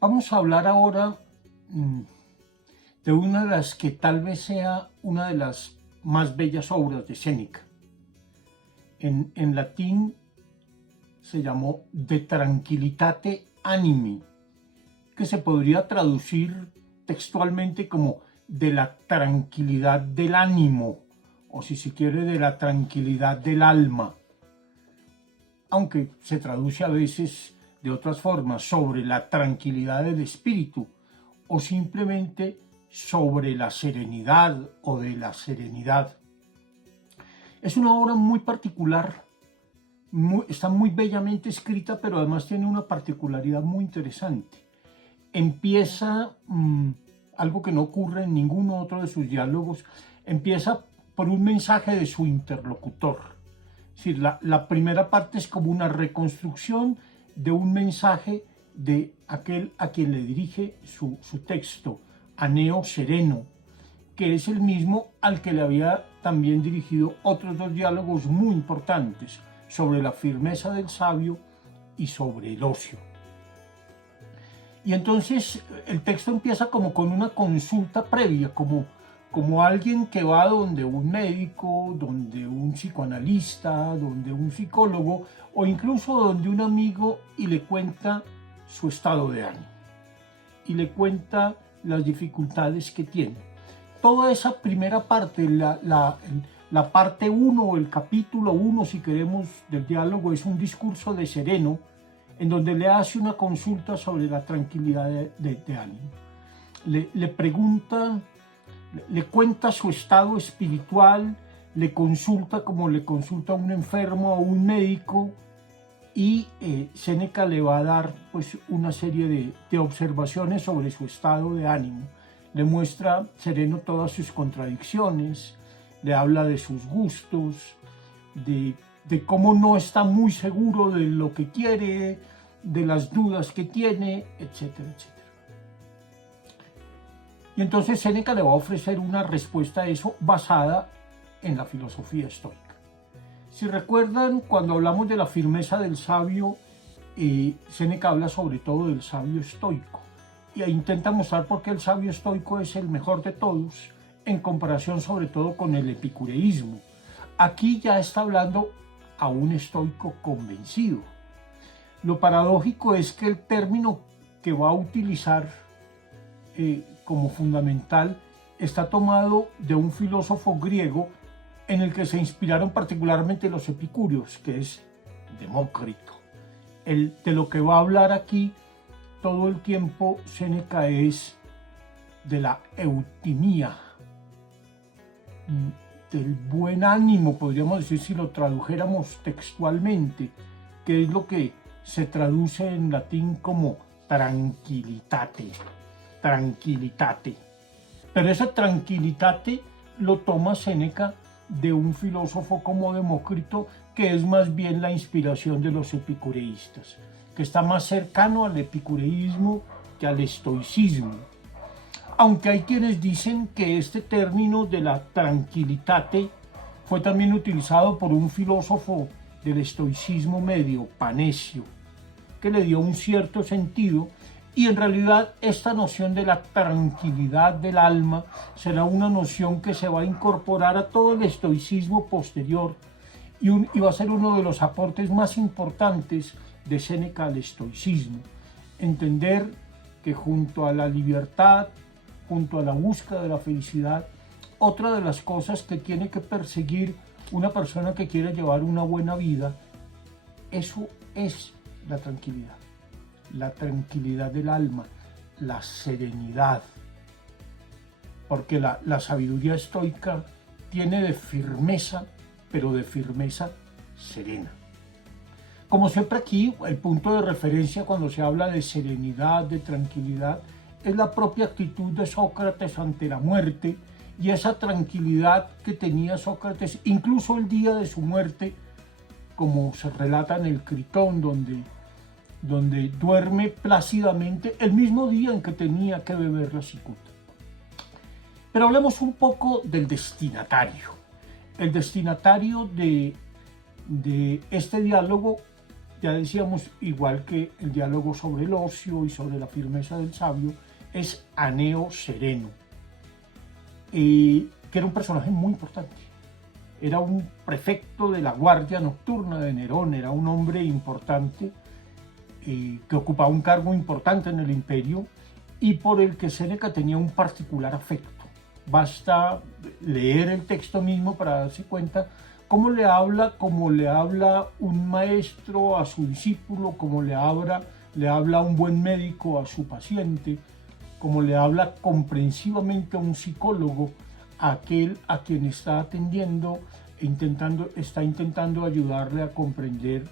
Vamos a hablar ahora mm, de una de las que tal vez sea una de las más bellas obras de Séneca. En latín se llamó De Tranquilitate Animi, que se podría traducir textualmente como de la tranquilidad del ánimo, o si se quiere, de la tranquilidad del alma, aunque se traduce a veces de otras formas, sobre la tranquilidad del espíritu, o simplemente sobre la serenidad o de la serenidad. Es una obra muy particular, está muy bellamente escrita, pero además tiene una particularidad muy interesante. Empieza algo que no ocurre en ninguno otro de sus diálogos, empieza por un mensaje de su interlocutor. Es decir, la primera parte es como una reconstrucción de un mensaje de aquel a quien le dirige su texto, Aneo Sereno, que es el mismo al que le había también dirigido otros dos diálogos muy importantes sobre la firmeza del sabio y sobre el ocio. Y entonces el texto empieza como con una consulta previa, como alguien que va donde un médico, donde un psicoanalista, donde un psicólogo o incluso donde un amigo y le cuenta su estado de ánimo y le cuenta las dificultades que tiene. Toda esa primera parte, la parte 1 o el capítulo 1, si queremos, del diálogo es un discurso de Sereno en donde le hace una consulta sobre la tranquilidad de ánimo. Le pregunta, le cuenta su estado espiritual, le consulta como le consulta a un enfermo o a un médico, y Séneca le va a dar pues una serie de observaciones sobre su estado de ánimo. Le muestra Sereno todas sus contradicciones, le habla de sus gustos, de cómo no está muy seguro de lo que quiere, de las dudas que tiene, etcétera, etcétera. Y entonces Séneca le va a ofrecer una respuesta a eso basada en la filosofía estoica. Si recuerdan, cuando hablamos de la firmeza del sabio, Séneca habla sobre todo del sabio estoico e intenta mostrar por qué el sabio estoico es el mejor de todos en comparación sobre todo con el epicureísmo. Aquí ya está hablando a un estoico convencido. Lo paradójico es que el término que va a utilizar como fundamental está tomado de un filósofo griego en el que se inspiraron particularmente los epicúreos, que es Demócrito. De lo que va a hablar aquí todo el tiempo Séneca es de la eutimía, del buen ánimo, podríamos decir si lo tradujéramos textualmente, que es lo que se traduce en latín como tranquilitate, tranquilitate. Pero esa tranquilitate lo toma Séneca de un filósofo como Demócrito, que es más bien la inspiración de los epicureístas, que está más cercano al epicureísmo que al estoicismo. Aunque hay quienes dicen que este término de la tranquilitate fue también utilizado por un filósofo del estoicismo medio, Panecio, que le dio un cierto sentido. Y en realidad esta noción de la tranquilidad del alma será una noción que se va a incorporar a todo el estoicismo posterior y va a ser uno de los aportes más importantes de Séneca al estoicismo. Entender que junto a la libertad, junto a la búsqueda de la felicidad, otra de las cosas que tiene que perseguir una persona que quiere llevar una buena vida, eso es la tranquilidad del alma, la serenidad. Porque la sabiduría estoica tiene de firmeza, pero de firmeza serena. Como siempre aquí, el punto de referencia cuando se habla de serenidad, de tranquilidad, es la propia actitud de Sócrates ante la muerte y esa tranquilidad que tenía Sócrates, incluso el día de su muerte, como se relata en el Critón, donde duerme plácidamente el mismo día en que tenía que beber la cicuta. Pero hablemos un poco del destinatario. El destinatario de este diálogo ya decíamos, igual que el diálogo sobre el ocio y sobre la firmeza del sabio, es Aneo Sereno, que era un personaje muy importante. Era un prefecto de la guardia nocturna de Nerón, era un hombre importante que ocupaba un cargo importante en el imperio y por el que Séneca tenía un particular afecto. Basta leer el texto mismo para darse cuenta cómo le habla un maestro a su discípulo, cómo le habla un buen médico a su paciente, cómo le habla comprensivamente a un psicólogo, a aquel a quien está atendiendo e está intentando ayudarle a comprender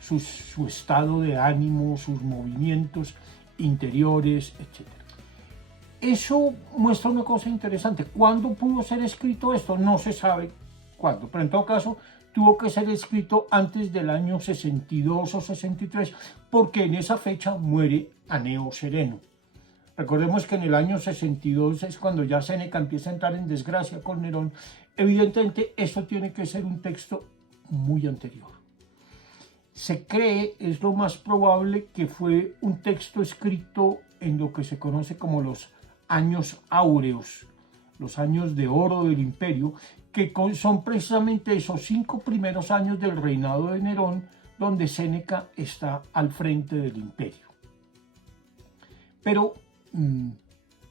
su estado de ánimo, sus movimientos interiores, etc. Eso muestra una cosa interesante. ¿Cuándo pudo ser escrito esto? No se sabe cuándo, pero en todo caso tuvo que ser escrito antes del año 62 o 63, porque en esa fecha muere Aneo Sereno. Recordemos que en el año 62 es cuando ya Séneca empieza a entrar en desgracia con Nerón. Evidentemente, eso tiene que ser un texto muy anterior. Se cree, es lo más probable, que fue un texto escrito en lo que se conoce como los años áureos, los años de oro del imperio, que son precisamente esos 5 primeros años del reinado de Nerón, donde Séneca está al frente del imperio. Pero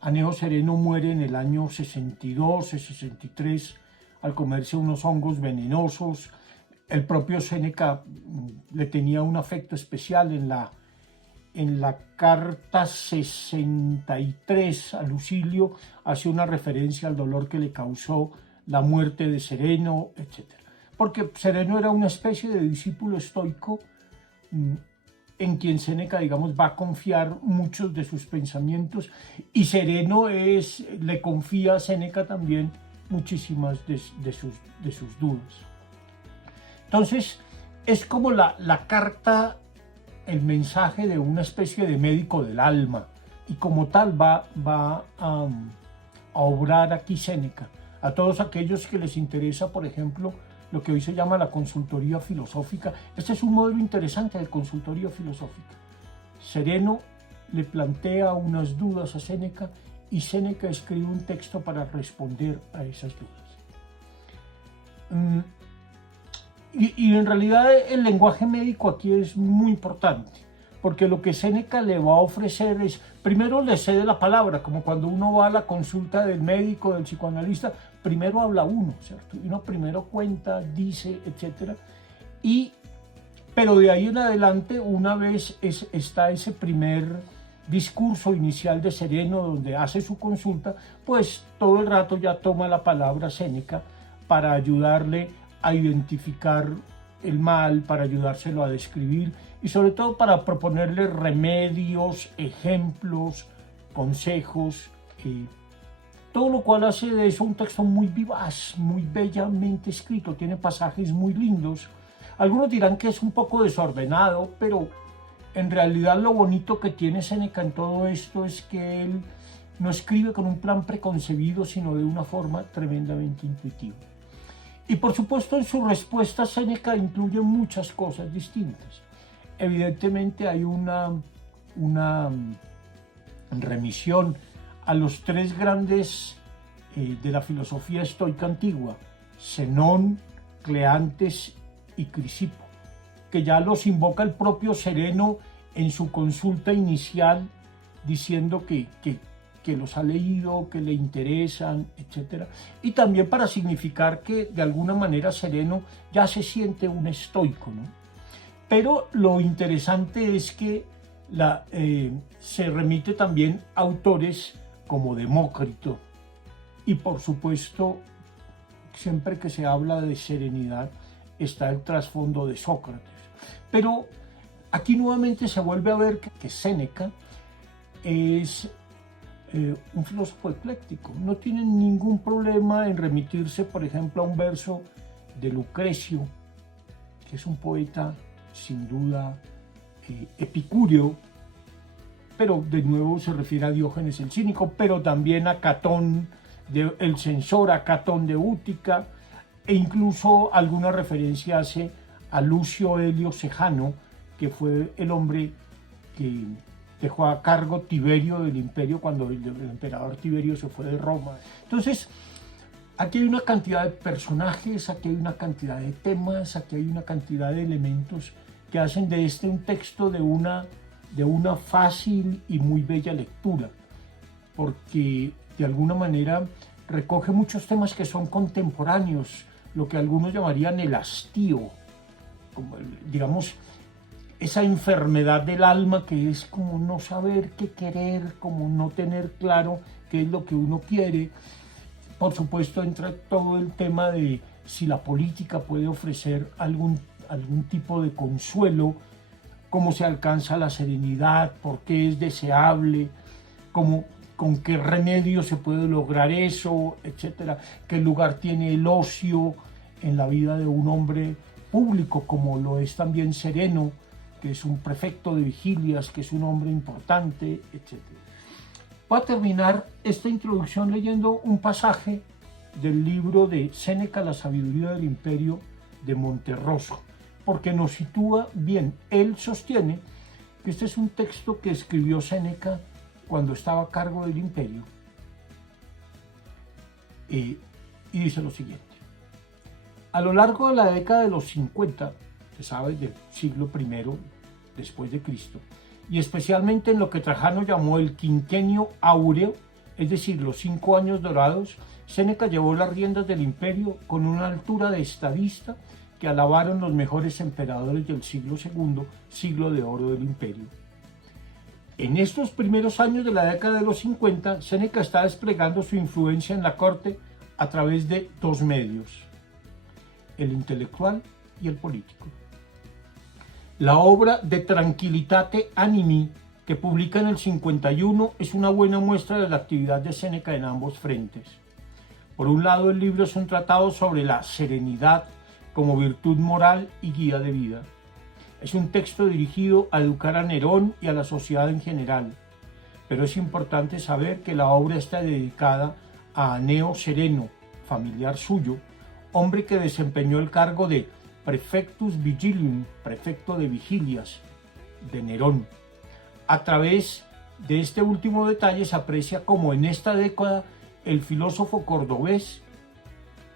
Aneo Sereno muere en el año 62, 63, al comerse unos hongos venenosos. El propio Séneca le tenía un afecto especial. En la carta 63 a Lucilio hace una referencia al dolor que le causó la muerte de Sereno, etc. Porque Sereno era una especie de discípulo estoico en quien Séneca, digamos, va a confiar muchos de sus pensamientos, y Sereno le confía a Séneca también muchísimas de sus dudas. Entonces, es como la carta, el mensaje de una especie de médico del alma, y como tal va a obrar aquí Séneca. A todos aquellos que les interesa, por ejemplo, lo que hoy se llama la consultoría filosófica. Este es un modelo interesante de consultoría filosófica. Sereno le plantea unas dudas a Séneca y Séneca escribe un texto para responder a esas dudas. Y en realidad el lenguaje médico aquí es muy importante, porque lo que Séneca le va a ofrecer es, primero le cede la palabra, como cuando uno va a la consulta del médico, del psicoanalista, primero habla uno, ¿cierto? Y uno primero cuenta, dice, etc. Pero de ahí en adelante, una vez está ese primer discurso inicial de Sereno, donde hace su consulta, pues todo el rato ya toma la palabra Séneca para ayudarle a identificar el mal, para ayudárselo a describir y sobre todo para proponerle remedios, ejemplos, consejos, todo lo cual hace de eso un texto muy vivaz, muy bellamente escrito, tiene pasajes muy lindos. Algunos dirán que es un poco desordenado, pero en realidad lo bonito que tiene Séneca en todo esto es que él no escribe con un plan preconcebido, sino de una forma tremendamente intuitiva. Y por supuesto en su respuesta Séneca incluye muchas cosas distintas. Evidentemente hay una remisión a los 3 grandes de la filosofía estoica antigua, Zenón, Cleantes y Crisipo, que ya los invoca el propio Sereno en su consulta inicial, diciendo que los ha leído, que le interesan, etc. Y también para significar que de alguna manera Sereno ya se siente un estoico, ¿no? Pero lo interesante es que se remite también a autores como Demócrito, y por supuesto, siempre que se habla de serenidad, está el trasfondo de Sócrates. Pero aquí nuevamente se vuelve a ver que Séneca es un filósofo ecléctico. No tiene ningún problema en remitirse, por ejemplo, a un verso de Lucrecio, que es un poeta sin duda epicúreo, pero de nuevo se refiere a Diógenes el Cínico, pero también a Catón el Censor, a Catón de Útica, e incluso alguna referencia hace a Lucio Helio Sejano, que fue el hombre que dejó a cargo Tiberio del imperio cuando el emperador Tiberio se fue de Roma. Entonces, aquí hay una cantidad de personajes, aquí hay una cantidad de temas, aquí hay una cantidad de elementos que hacen de este un texto de una fácil y muy bella lectura, porque de alguna manera recoge muchos temas que son contemporáneos, lo que algunos llamarían el hastío, como digamos, esa enfermedad del alma que es como no saber qué querer, como no tener claro qué es lo que uno quiere. Por supuesto entra todo el tema de si la política puede ofrecer algún tipo de consuelo, cómo se alcanza la serenidad, por qué es deseable, con qué remedio se puede lograr eso, etcétera, qué lugar tiene el ocio en la vida de un hombre público, como lo es también Sereno, que es un prefecto de vigilias, que es un hombre importante, etcétera. Voy a terminar esta introducción leyendo un pasaje del libro de Séneca, La sabiduría del imperio, de Monterroso, porque nos sitúa bien. Él sostiene que este es un texto que escribió Séneca cuando estaba a cargo del imperio. Y dice lo siguiente: a lo largo de la década de los 50, se sabe, del siglo I después de Cristo, y especialmente en lo que Trajano llamó el quinquenio áureo, es decir, los 5 años dorados, Séneca llevó las riendas del imperio con una altura de estadista que alabaron los mejores emperadores del siglo II, siglo de oro del imperio. En estos primeros años de la década de los 50, Séneca está desplegando su influencia en la corte a través de 2 medios: el intelectual y el político. La obra De Tranquilitate Animi, que publica en el 51, es una buena muestra de la actividad de Séneca en ambos frentes. Por un lado, el libro es un tratado sobre la serenidad como virtud moral y guía de vida. Es un texto dirigido a educar a Nerón y a la sociedad en general, pero es importante saber que la obra está dedicada a Aneo Sereno, familiar suyo, hombre que desempeñó el cargo de Prefectus Vigilium, prefecto de vigilias, de Nerón. A través de este último detalle se aprecia cómo en esta década el filósofo cordobés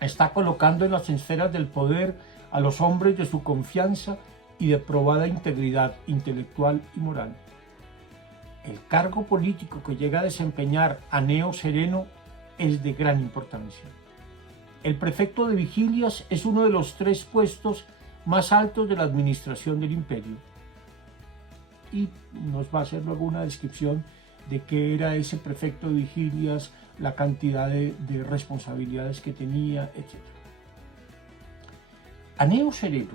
está colocando en las esferas del poder a los hombres de su confianza y de probada integridad intelectual y moral. El cargo político que llega a desempeñar Aneo Sereno es de gran importancia. El prefecto de vigilias es uno de los 3 puestos más altos de la administración del imperio. Y nos va a hacer luego una descripción de qué era ese prefecto de vigilias, la cantidad de responsabilidades que tenía, etc. Aneo Sereno,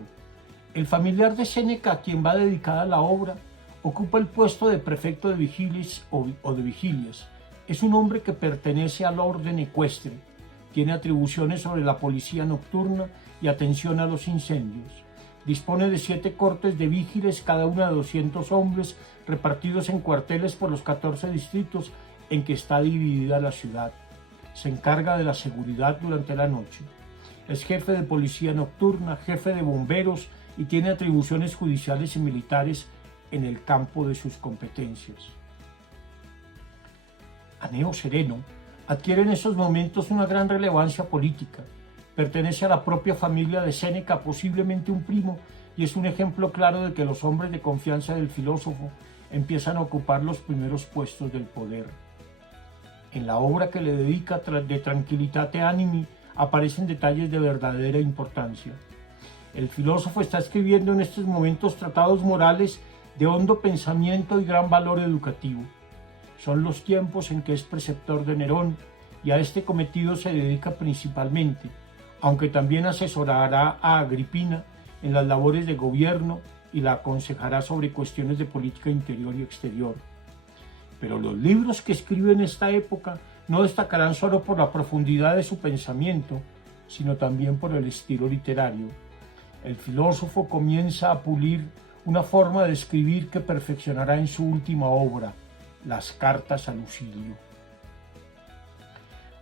el familiar de Séneca a quien va dedicada la obra, ocupa el puesto de prefecto de vigilias o de vigilias. Es un hombre que pertenece al orden ecuestre. Tiene atribuciones sobre la policía nocturna y atención a los incendios. Dispone de 7 cortes de vígiles, cada una de 200 hombres, repartidos en cuarteles por los 14 distritos en que está dividida la ciudad. Se encarga de la seguridad durante la noche. Es jefe de policía nocturna, jefe de bomberos y tiene atribuciones judiciales y militares en el campo de sus competencias. Aneo Sereno adquiere en esos momentos una gran relevancia política. Pertenece a la propia familia de Séneca, posiblemente un primo, y es un ejemplo claro de que los hombres de confianza del filósofo empiezan a ocupar los primeros puestos del poder. En la obra que le dedica De Tranquilitate Animi aparecen detalles de verdadera importancia. El filósofo está escribiendo en estos momentos tratados morales de hondo pensamiento y gran valor educativo. Son los tiempos en que es preceptor de Nerón y a este cometido se dedica principalmente, aunque también asesorará a Agripina en las labores de gobierno y la aconsejará sobre cuestiones de política interior y exterior. Pero los libros que escribe en esta época no destacarán solo por la profundidad de su pensamiento, sino también por el estilo literario. El filósofo comienza a pulir una forma de escribir que perfeccionará en su última obra, Las cartas a Lucilio.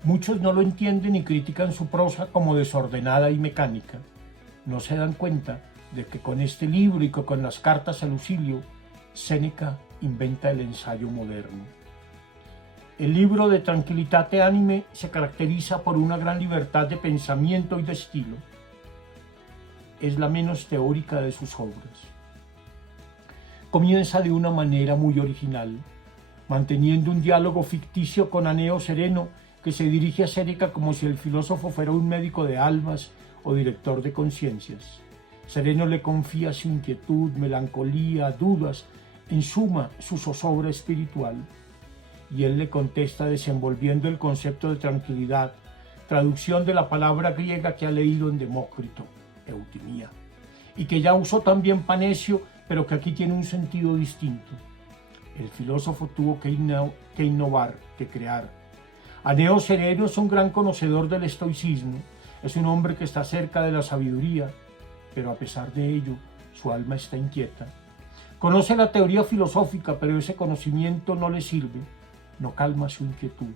Muchos no lo entienden y critican su prosa como desordenada y mecánica. No se dan cuenta de que con este libro y con las cartas a Lucilio, Séneca inventa el ensayo moderno. El libro de Tranquilitate Anime se caracteriza por una gran libertad de pensamiento y de estilo. Es la menos teórica de sus obras. Comienza de una manera muy original, manteniendo un diálogo ficticio con Aneo Sereno, que se dirige a Séneca como si el filósofo fuera un médico de almas o director de conciencias. Sereno le confía su inquietud, melancolía, dudas, en suma su zozobra espiritual, y él le contesta desenvolviendo el concepto de tranquilidad, traducción de la palabra griega que ha leído en Demócrito, eutimía, y que ya usó también Panecio, pero que aquí tiene un sentido distinto. El filósofo tuvo que innovar, que crear. Aneo Sereno es un gran conocedor del estoicismo, es un hombre que está cerca de la sabiduría, pero a pesar de ello, su alma está inquieta. Conoce la teoría filosófica, pero ese conocimiento no le sirve, no calma su inquietud.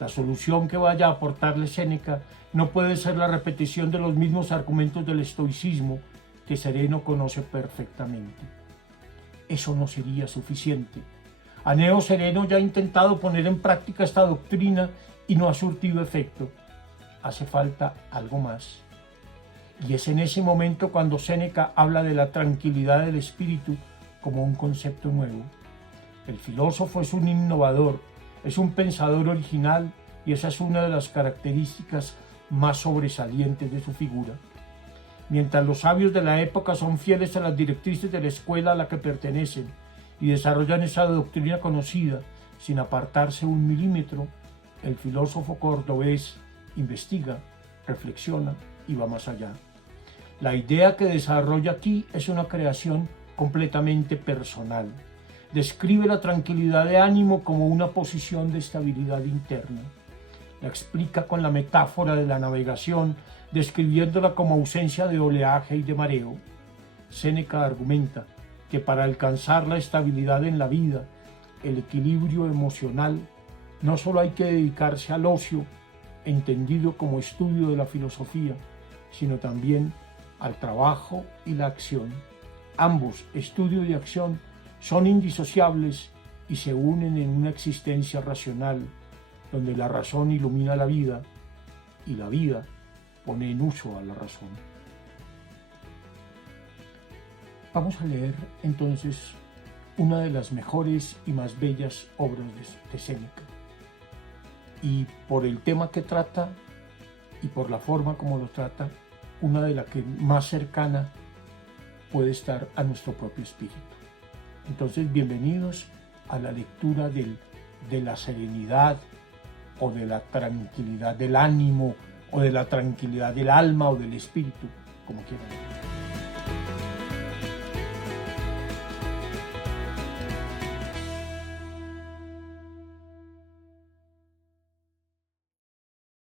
La solución que vaya a aportarle Séneca no puede ser la repetición de los mismos argumentos del estoicismo que Sereno conoce perfectamente. Eso no sería suficiente. Aneo Sereno ya ha intentado poner en práctica esta doctrina y no ha surtido efecto. Hace falta algo más. Y es en ese momento cuando Séneca habla de la tranquilidad del espíritu como un concepto nuevo. El filósofo es un innovador, es un pensador original y esa es una de las características más sobresalientes de su figura. Mientras los sabios de la época son fieles a las directrices de la escuela a la que pertenecen y desarrollan esa doctrina conocida sin apartarse un milímetro, el filósofo cordobés investiga, reflexiona y va más allá. La idea que desarrolla aquí es una creación completamente personal. Describe la tranquilidad de ánimo como una posición de estabilidad interna. La explica con la metáfora de la navegación, describiéndola como ausencia de oleaje y de mareo. Séneca argumenta que para alcanzar la estabilidad en la vida, el equilibrio emocional, no solo hay que dedicarse al ocio, entendido como estudio de la filosofía, sino también al trabajo y la acción. Ambos, estudio y acción, son indisociables y se unen en una existencia racional, donde la razón ilumina la vida y la vida pone en uso a la razón. Vamos a leer entonces una de las mejores y más bellas obras de Séneca. Y por el tema que trata y por la forma como lo trata, una de las que más cercana puede estar a nuestro propio espíritu. Entonces, bienvenidos a la lectura de la serenidad o de la tranquilidad del ánimo o de la tranquilidad del alma o del espíritu, como quieran.